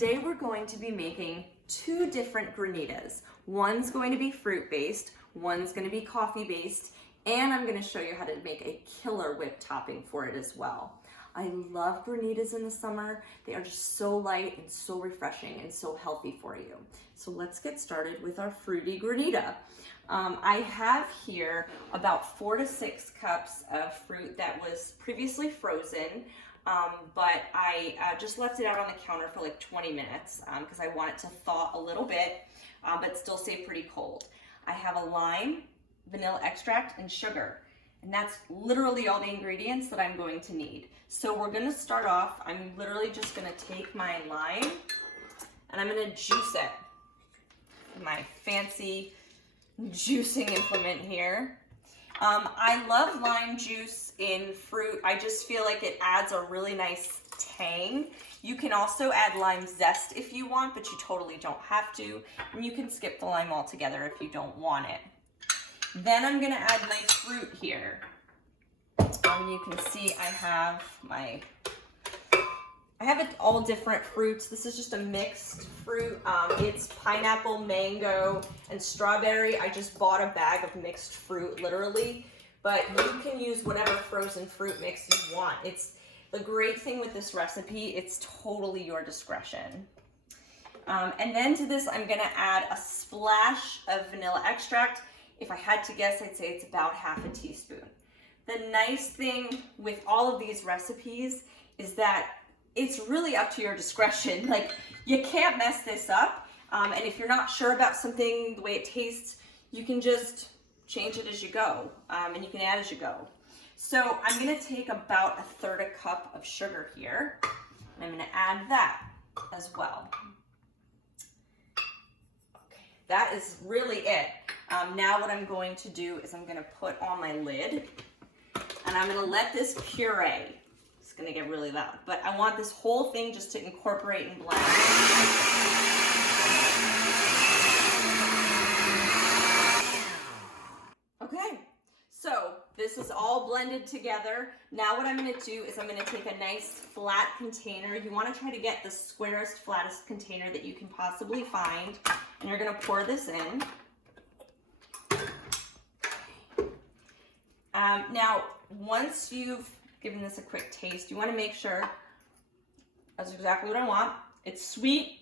Today we're going to be making two different granitas. One's going to be fruit-based, one's going to be coffee-based, and I'm going to show you how to make a killer whipped topping for it as well. I love granitas in the summer. They are just so light and so refreshing and so healthy for you. So let's get started with our fruity granita. I have here about 4 to 6 cups of fruit that was previously frozen, but I just left it out on the counter for like 20 minutes because I want it to thaw a little bit, but still stay pretty cold. I have a lime, vanilla extract, and sugar. And that's literally all the ingredients that I'm going to need. So we're gonna start off, I'm literally just gonna take my lime and I'm gonna juice it. My fancy juicing implement here. I love lime juice in fruit. I just feel like it adds a really nice tang. You can also add lime zest if you want, but you totally don't have to. And you can skip the lime altogether if you don't want it. Then I'm gonna add my fruit here. You can see I have it all different fruits. This is just a mixed fruit. It's pineapple, mango, and strawberry. I just bought a bag of mixed fruit, literally, but you can use whatever frozen fruit mix you want. It's the great thing with this recipe, it's totally your discretion. And then to this, I'm gonna add a splash of vanilla extract. If I had to guess, I'd say it's about half a teaspoon. The nice thing with all of these recipes is that it's really up to your discretion. Like, you can't mess this up. And if you're not sure about something, the way it tastes, you can just change it as you go. And you can add as you go. So I'm gonna take about 1/3 cup of sugar here. And I'm gonna add that as well. Okay, that is really it. Now what I'm going to do is I'm gonna put on my lid and I'm gonna let this puree. It's gonna get really loud, but I want this whole thing just to incorporate and blend. Okay, so this is all blended together. Now what I'm gonna do is I'm gonna take a nice flat container. You wanna try to get the squarest, flattest container that you can possibly find, and you're gonna pour this in. Now, once you've given this a quick taste, you want to make sure that's exactly what I want. It's sweet,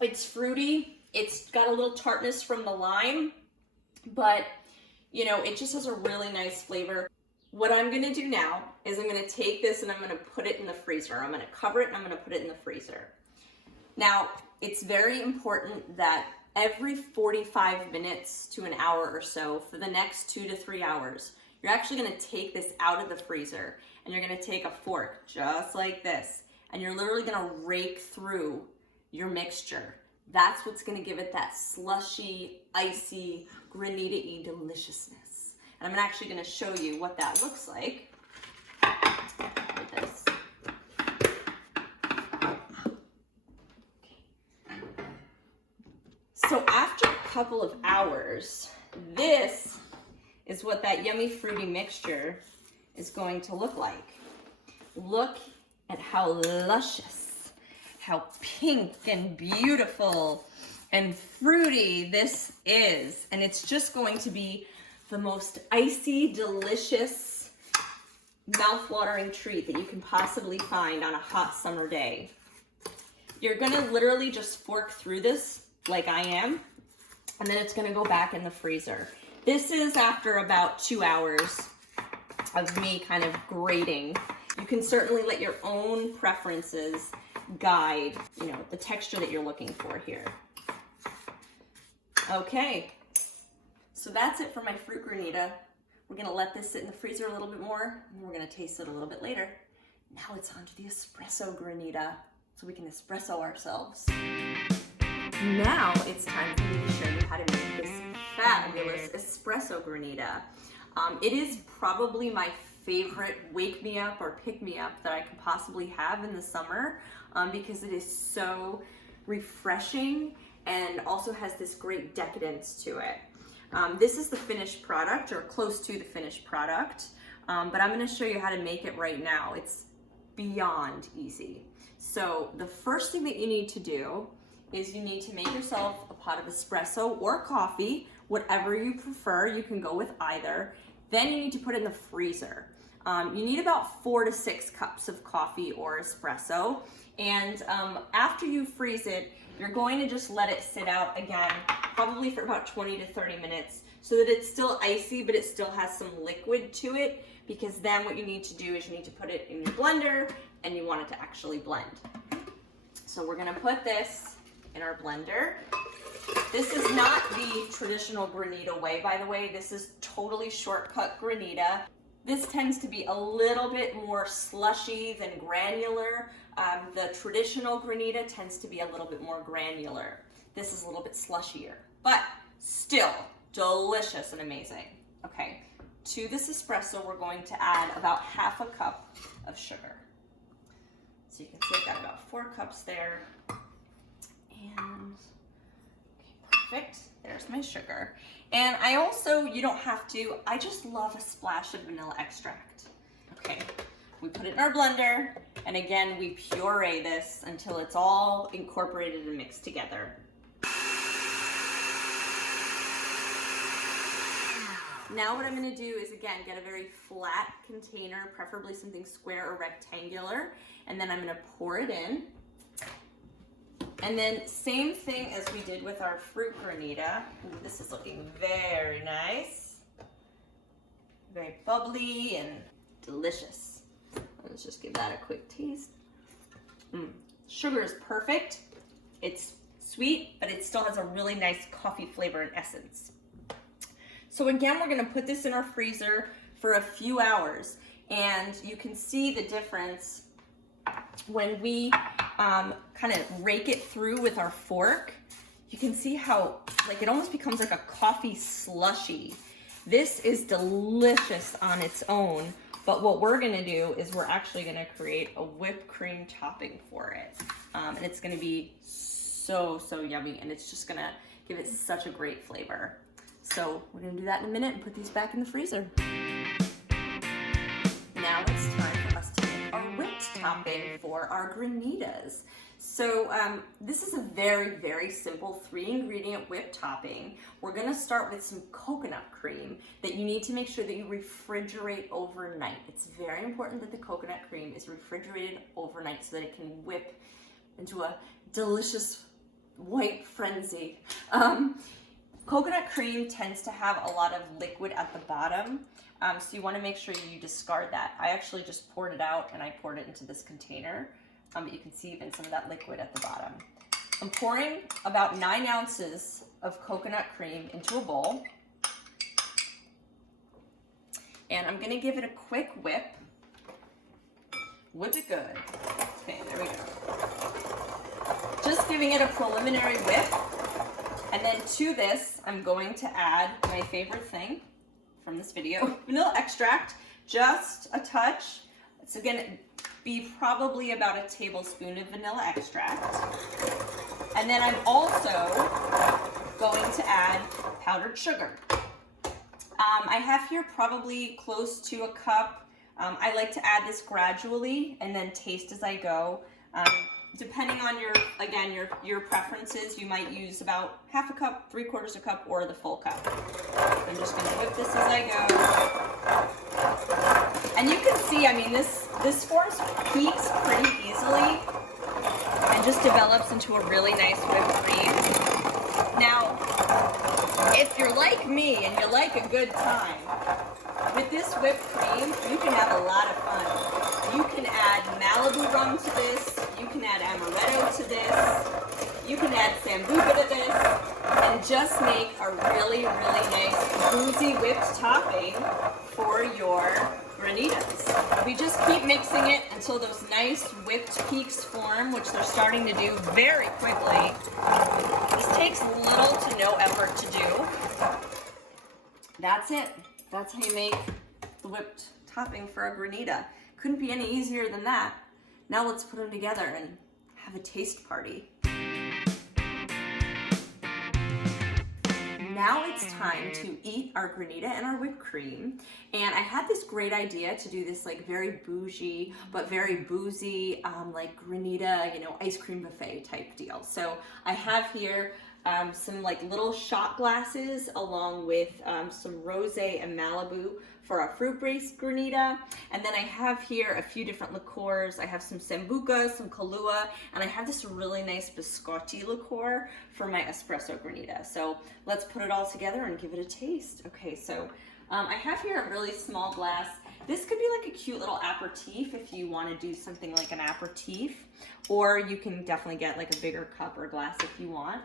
it's fruity, it's got a little tartness from the lime, but you know, it just has a really nice flavor. What I'm going to do now is I'm going to take this and I'm going to put it in the freezer. I'm going to cover it and I'm going to put it in the freezer. Now, it's very important that every 45 minutes to an hour or so for the next 2 to 3 hours, you're actually gonna take this out of the freezer and you're gonna take a fork just like this and you're literally gonna rake through your mixture. That's what's gonna give it that slushy, icy, granita-y deliciousness. And I'm actually gonna show you what that looks like with this. So after a couple of hours, this is what that yummy fruity mixture is going to look like. Look at how luscious, how pink and beautiful and fruity this is. And it's just going to be the most icy, delicious, mouth-watering treat that you can possibly find on a hot summer day. You're gonna literally just fork through this like I am, and then it's gonna go back in the freezer. This is after about 2 hours of me kind of grating. You can certainly let your own preferences guide, you know, the texture that you're looking for here. Okay, so that's it for my fruit granita. We're gonna let this sit in the freezer a little bit more, and we're gonna taste it a little bit later. Now it's on to the espresso granita, so we can espresso ourselves. Now it's time for me to show you how to make this fabulous espresso granita. It is probably my favorite wake me up or pick me up that I can possibly have in the summer because it is so refreshing and also has this great decadence to it. This is the finished product or close to the finished product, but I'm going to show you how to make it right now. It's beyond easy. So the first thing that you need to do is you need to make yourself a pot of espresso or coffee, whatever you prefer. You can go with either. Then you need to put it in the freezer. You need about 4 to 6 cups of coffee or espresso. And after you freeze it, you're going to just let it sit out again, probably for about 20 to 30 minutes, so that it's still icy, but it still has some liquid to it, because then what you need to do is you need to put it in your blender and you want it to actually blend. So we're gonna put this in our blender. This is not the traditional granita way, by the way. This is totally shortcut granita. This tends to be a little bit more slushy than granular. The traditional granita tends to be a little bit more granular. This is a little bit slushier, but still delicious and amazing. Okay, to this espresso, we're going to add about half a cup of sugar. So you can see I've got about 4 cups there. And okay, perfect. There's my sugar. And I also, you don't have to, I just love a splash of vanilla extract. Okay, we put it in our blender, and again, we puree this until it's all incorporated and mixed together. Now what I'm gonna do is, again, get a very flat container, preferably something square or rectangular, and then I'm gonna pour it in. And then same thing as we did with our fruit granita. Ooh, this is looking very nice. Very bubbly and delicious. Let's just give that a quick taste. Sugar is perfect. It's sweet, but it still has a really nice coffee flavor and essence. So again, we're gonna put this in our freezer for a few hours, and you can see the difference when we kind of rake it through with our fork. You can see how, like, it almost becomes like a coffee slushy. This is delicious on its own, but what we're gonna do is we're actually gonna create a whipped cream topping for it. And it's gonna be so, so yummy, and it's just gonna give it such a great flavor. So we're gonna do that in a minute and put these back in the freezer. Now it's time for us to make our whipped topping for our granitas. So this is a very, very simple 3-ingredient whipped topping. We're gonna start with some coconut cream that you need to make sure that you refrigerate overnight. It's very important that the coconut cream is refrigerated overnight so that it can whip into a delicious white frenzy. Coconut cream tends to have a lot of liquid at the bottom, so you want to make sure you discard that. I actually just poured it out and I poured it into this container, but you can see even some of that liquid at the bottom. I'm pouring about 9 ounces of coconut cream into a bowl, and I'm going to give it a quick whip. Whip it good. Okay, there we go. Just giving it a preliminary whip. And then to this, I'm going to add my favorite thing from this video, vanilla extract, just a touch. It's gonna be probably about a tablespoon of vanilla extract. And then I'm also going to add powdered sugar. I have here probably close to a cup. I like to add this gradually and then taste as I go. Depending on your preferences, you might use about half a cup, 3/4 a cup, or the full cup. I'm just gonna whip this as I go. And you can see, I mean, this forms peaks pretty easily and just develops into a really nice whipped cream. Now, if you're like me and you like a good time, with this whipped cream, you can have a lot of fun. You can add Malibu rum to this, you can add amaretto to this, you can add sambuca to this, and just make a really, really nice boozy whipped topping for your granitas. We just keep mixing it until those nice whipped peaks form, which they're starting to do very quickly. This takes little to no effort to do. That's it. That's how you make the whipped topping for a granita. Couldn't be any easier than that. Now let's put them together and have a taste party. now it's time to eat our granita and our whipped cream. And I had this great idea to do this like very bougie but very boozy like granita, you know, ice cream buffet type deal. So I have here some like little shot glasses along with some rosé and Malibu for our fruit-based granita. And then I have here a few different liqueurs. I have some Sambuca, some Kahlua, and I have this really nice biscotti liqueur for my espresso granita. So let's put it all together and give it a taste. Okay, so I have here a really small glass. This could be like a cute little aperitif if you want to do something like an aperitif, or you can definitely get like a bigger cup or glass if you want.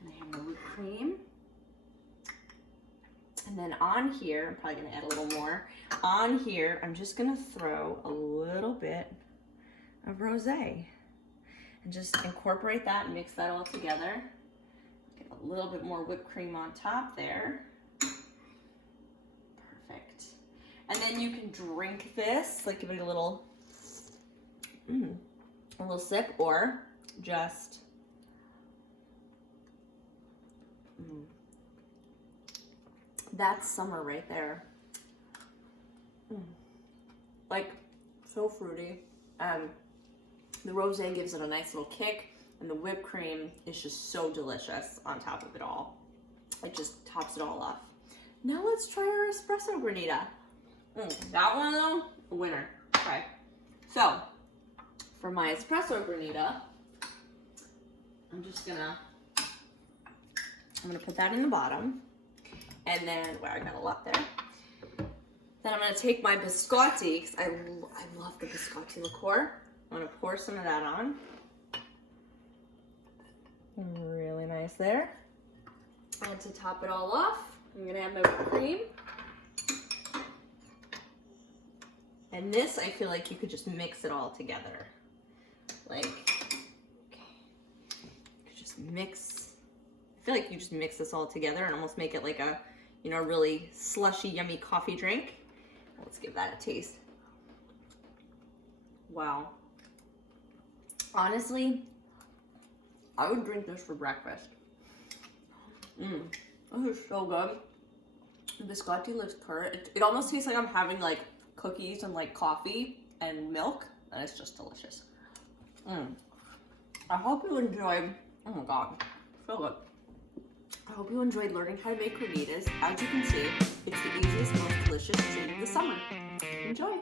And I have my whipped cream. And then on here, I'm probably gonna add a little more. On here, I'm just gonna throw a little bit of rosé and just incorporate that and mix that all together. Get a little bit more whipped cream on top there. Perfect. And then you can drink this, like give it a little sip, or just that's summer right there. Like, so fruity. The rosé gives it a nice little kick, and the whipped cream is just so delicious on top of it all. It just tops it all off. Now let's try our espresso granita. That one though, a winner. Okay. So, for my espresso granita, I'm gonna put that in the bottom. And then, wow, I got a lot there. Then I'm gonna take my biscotti, because I love the biscotti liqueur. I'm gonna pour some of that on. Really nice there. And to top it all off, I'm gonna add my whipped cream. And this, I feel like you could just mix it all together. Like, okay, you could just mix, I feel like you just mix this all together and almost make it like a, you know, really slushy, yummy coffee drink. Let's give that a taste. Wow. Honestly, I would drink this for breakfast. This is so good. The biscotti liqueur, it almost tastes like I'm having like cookies and like coffee and milk, and it's just delicious. I hope you enjoyed, oh my god, so good. I hope you enjoyed learning how to make granitas. As you can see, it's the easiest, most delicious treat of the summer. Enjoy!